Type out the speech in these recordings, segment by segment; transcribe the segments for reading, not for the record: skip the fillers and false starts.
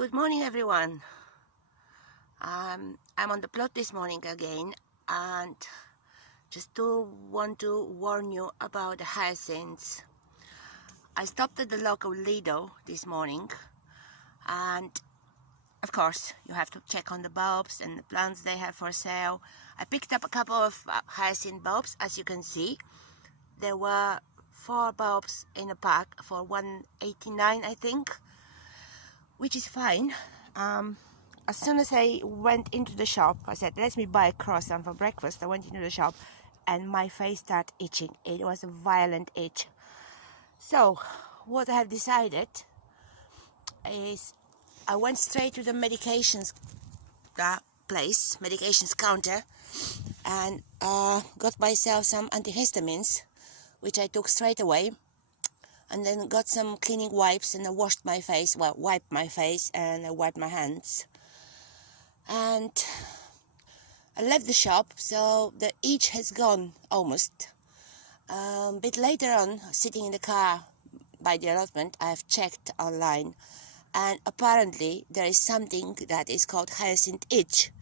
Good morning, everyone. I'm on the plot this morning again, and just want to warn you about the hyacinths. I stopped at the local Lidl this morning, and of course you have to check on the bulbs and the plants they have for sale. I picked up a couple of hyacinth bulbs. As you can see, there were 4 bulbs in a pack for $1.89, I think, which is fine. As soon as I went into the shop, I said, let me buy a croissant for breakfast. I went into the shop and my face started itching. It was a violent itch. So what I have decided is I went straight to the medications medications counter, and got myself some antihistamines, which I took straight away. And then got some cleaning wipes, and I washed my face, wiped my face, and I wiped my hands. And I left the shop, so the itch has gone almost. A bit later on, sitting in the car by the allotment, I have checked online, and apparently there is something that is called hyacinth itch.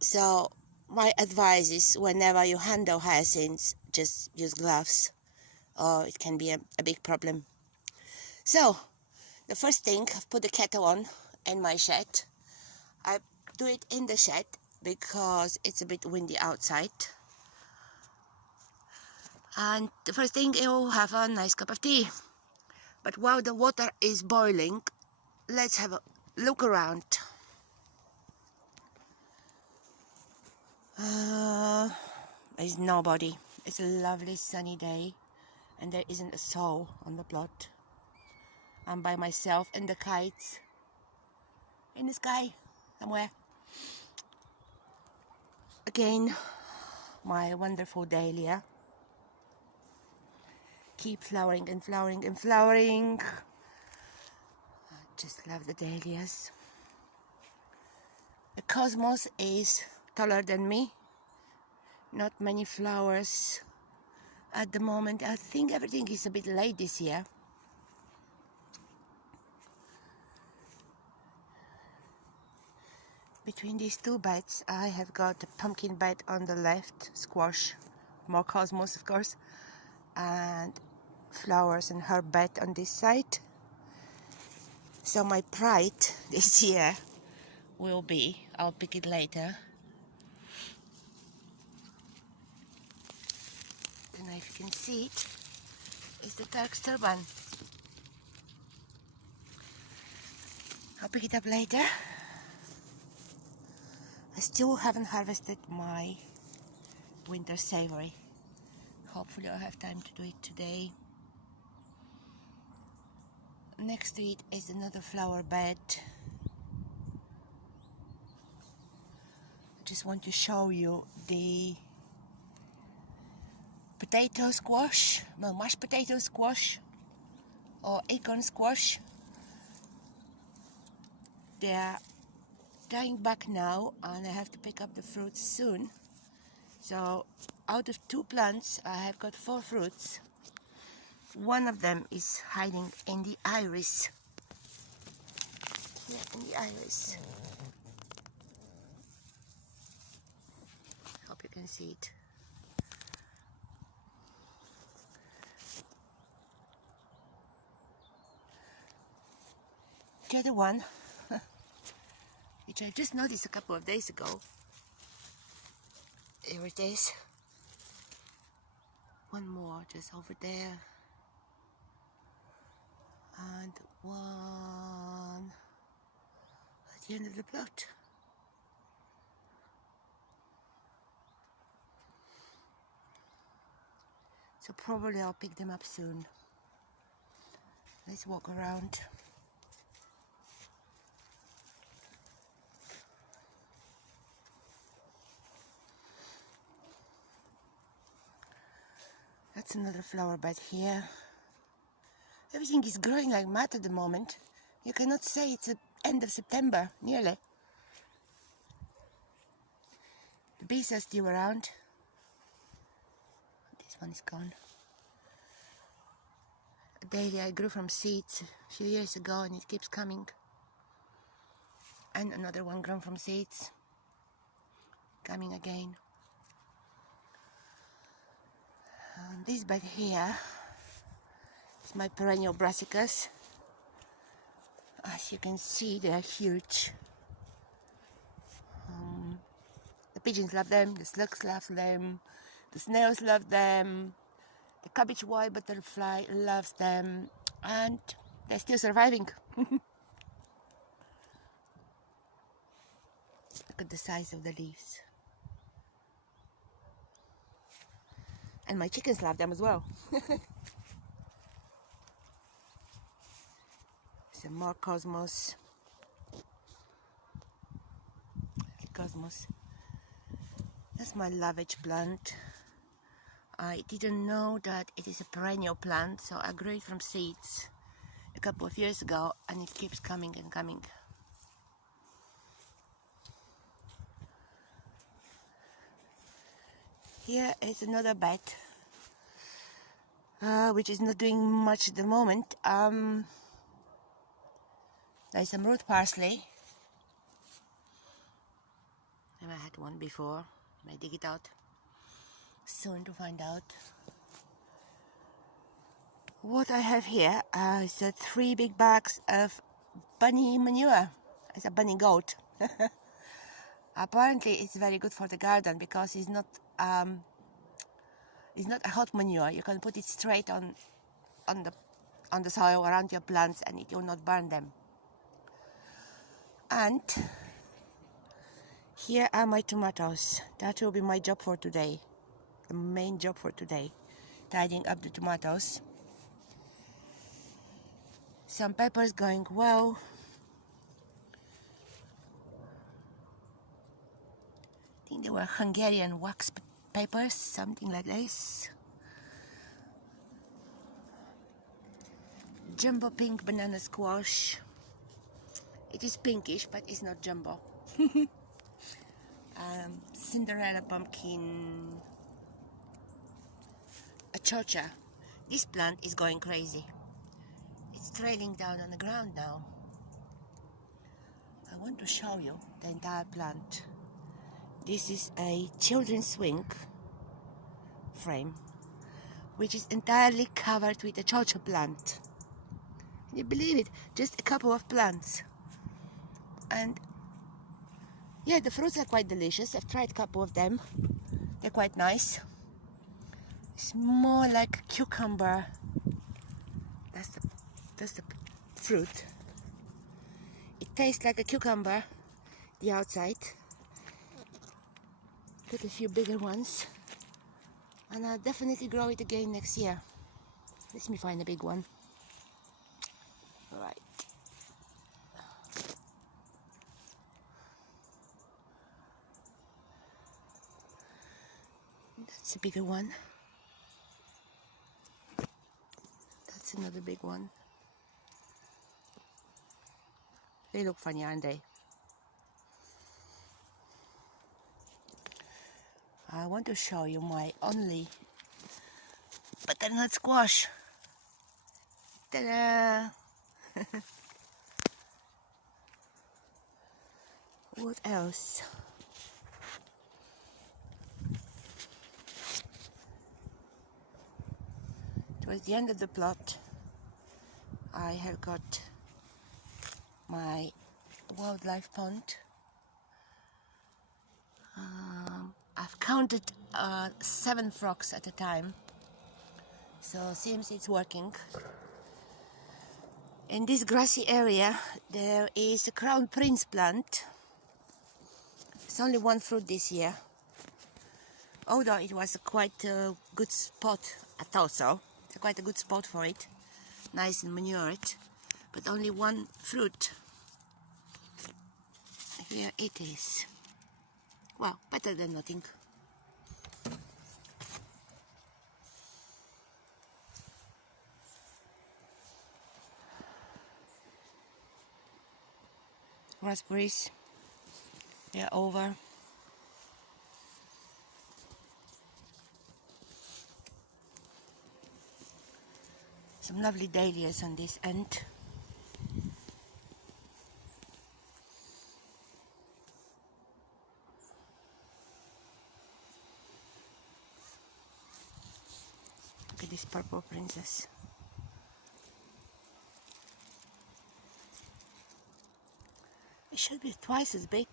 So my advice is, whenever you handle hyacinths, just use gloves, or it can be a big problem. So the first thing, I've put the kettle on in my shed. I do it in the shed because it's a bit windy outside. And the first thing, you'll have a nice cup of tea. But while the water is boiling, let's have a look around. There's nobody. It's a lovely sunny day, and there isn't a soul on the plot. I'm by myself, and the kites in the sky somewhere. Again, my wonderful dahlia keep flowering and flowering and flowering. I just love the dahlias. The cosmos is taller than me. Not many flowers at the moment. I think everything is a bit late this year. Between these two beds, I have got a pumpkin bed on the left, squash, more cosmos of course, and flowers and herb bed on this side. So my pride this year will be, I'll pick it later. I don't know if you can see it, is the Turk's turban. I'll pick it up later. I still haven't harvested my winter savory. Hopefully I'll have time to do it today. Next to it is another flower bed. I just want to show you the potato squash, well, mashed potato squash or acorn squash. They are dying back now, and I have to pick up the fruits soon. So out of 2 plants, I have got 4 fruits. One of them is hiding in the iris. Here in the iris. Hope you can see it. The other one, which I just noticed a couple of days ago. Here it is. One more just over there. And one at the end of the plot. So probably I'll pick them up soon. Let's walk around. That's another flower bed here. Everything is growing like mad at the moment. You cannot say it's the end of September, nearly. The bees are still around. This one is gone. dahlia I grew from seeds a few years ago, and it keeps coming. And another one grown from seeds, coming again. This bed here is my Perennial Brassicas. As you can see, they are huge. The pigeons love them, the slugs love them, the snails love them, the cabbage white butterfly loves them, and they're still surviving. Look at the size of the leaves. And my chickens love them as well. Some more cosmos. Cosmos. That's my lovage plant. I didn't know that it is a perennial plant, so I grew it from seeds a couple of years ago, and it keeps coming and coming. Here is another bed, which is not doing much at the moment. There's some root parsley. Never had one before. May dig it out soon to find out. What I have here is 3 big bags of bunny manure. It's a bunny goat. Apparently it's very good for the garden because it's not a hot manure. You can put it straight on the soil around your plants, and it will not burn them. And here are my tomatoes. That will be my job for today. The main job for today. Tidying up the tomatoes. Some peppers going well. I think they were Hungarian wax peppers, something like this. Jumbo pink banana squash. It is pinkish, but it's not jumbo. Cinderella pumpkin. A chocha. This plant is going crazy. It's trailing down on the ground now. I want to show you the entire plant. This is a children's swing frame, which is entirely covered with a chocha plant. Can you believe it? Just a couple of plants. And yeah, the fruits are quite delicious. I've tried a couple of them. They're quite nice. It's more like a cucumber. That's the fruit. It tastes like a cucumber, the outside. Got a few bigger ones. And I'll definitely grow it again next year. Let me find a big one. Alright. That's a bigger one. That's another big one. They look funny, aren't they? I want to show you my only butternut squash. Ta-da! What else? Towards the end of the plot, I have got my wildlife pond. I've counted 7 frogs at a time, so seems it's working. In this grassy area there is a crown prince plant. It's only 1 fruit this year, although it was a quite good spot. I thought so. It's quite a good spot for it, nice and manured, but only 1 fruit. Here it is. Well, better than nothing. Raspberries, they're over. Some lovely dahlias on this end. Look at this purple princess. It should be twice as big,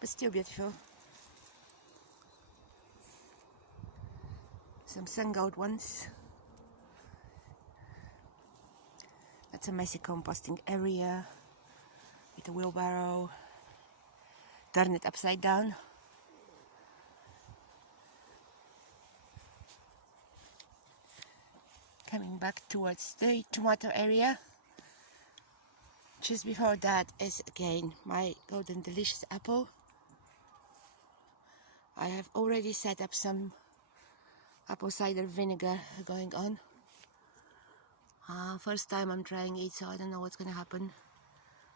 but still beautiful. Some sun-gold ones. That's a messy composting area with a wheelbarrow. Turn it upside down. Coming back towards the tomato area. Just before that is again my golden delicious apple. I have already set up some apple cider vinegar going on. First time I'm trying it, so I don't know what's gonna happen.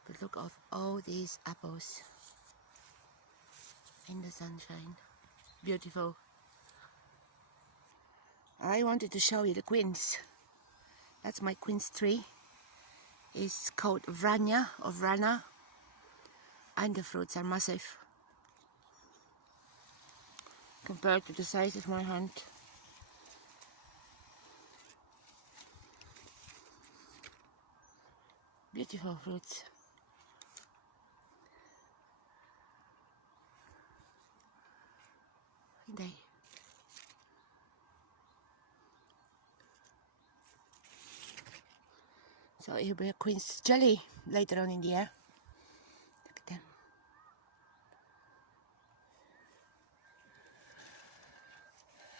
But look at all these apples in the sunshine. Beautiful. I wanted to show you the quince. That's my quince tree. It's called Vrania or Vrana, and the fruits are massive compared to the size of my hand. Beautiful fruits. They. So it'll be a quince jelly later on in the year. Look at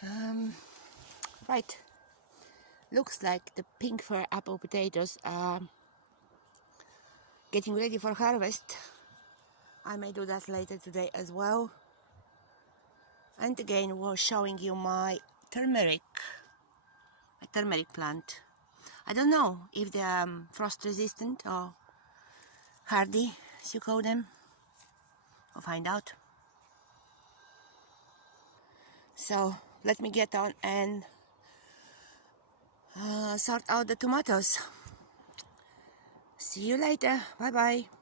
them. Right. Looks like the pink fir apple potatoes are getting ready for harvest. I may do that later today as well. And again, we're showing you my turmeric plant. I don't know if they are frost resistant or hardy, as you call them. We'll find out. So let me get on and sort out the tomatoes. See you later. Bye bye.